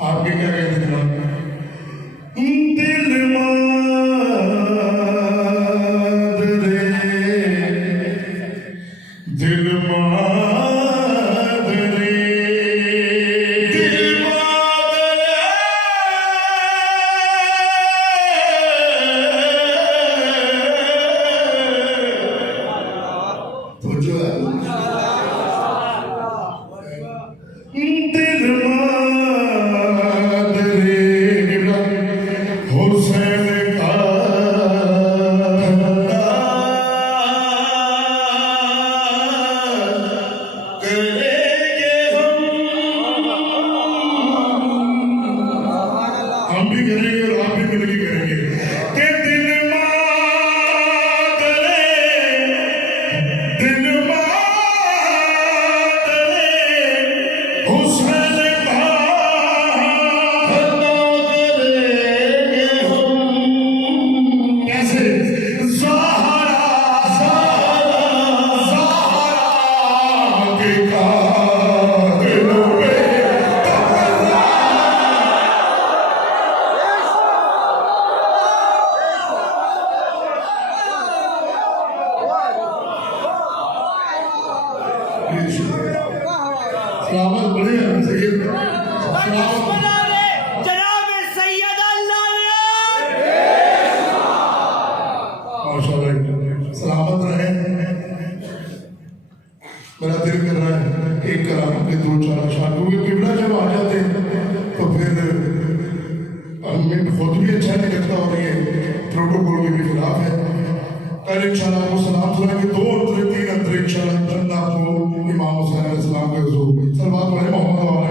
आपके क्या कहते हैं? दिल माद रे, दिल माद रे, दिल माद रे, तो जो है दिल हुसैन का करेंगे हम भी करेंगे और आप भी मिलके करेंगे कि दिल माद रे, दिल माद रे, हुसैन का सलामत बड़े हैं सैयद जनाब सैयद माशाल्लाह सलामत रहे। मेरा दिल कर रहा है एक कलाम के दो चार अशआर, क्योंकि किबला जब आ जाते हैं तो फिर हमें खुद भी अच्छा नहीं लगता और ये प्रोटोकॉल के भी खिलाफ है। कल इंशाल्लाह आपको सलाम सुनाएंगे, दो अंतरे तीन अंतरे इंशाल्लाह आपको इमाम हुसैन अलैहिस्सलाम के हुजूर सलवात पढ़े मोहम्मद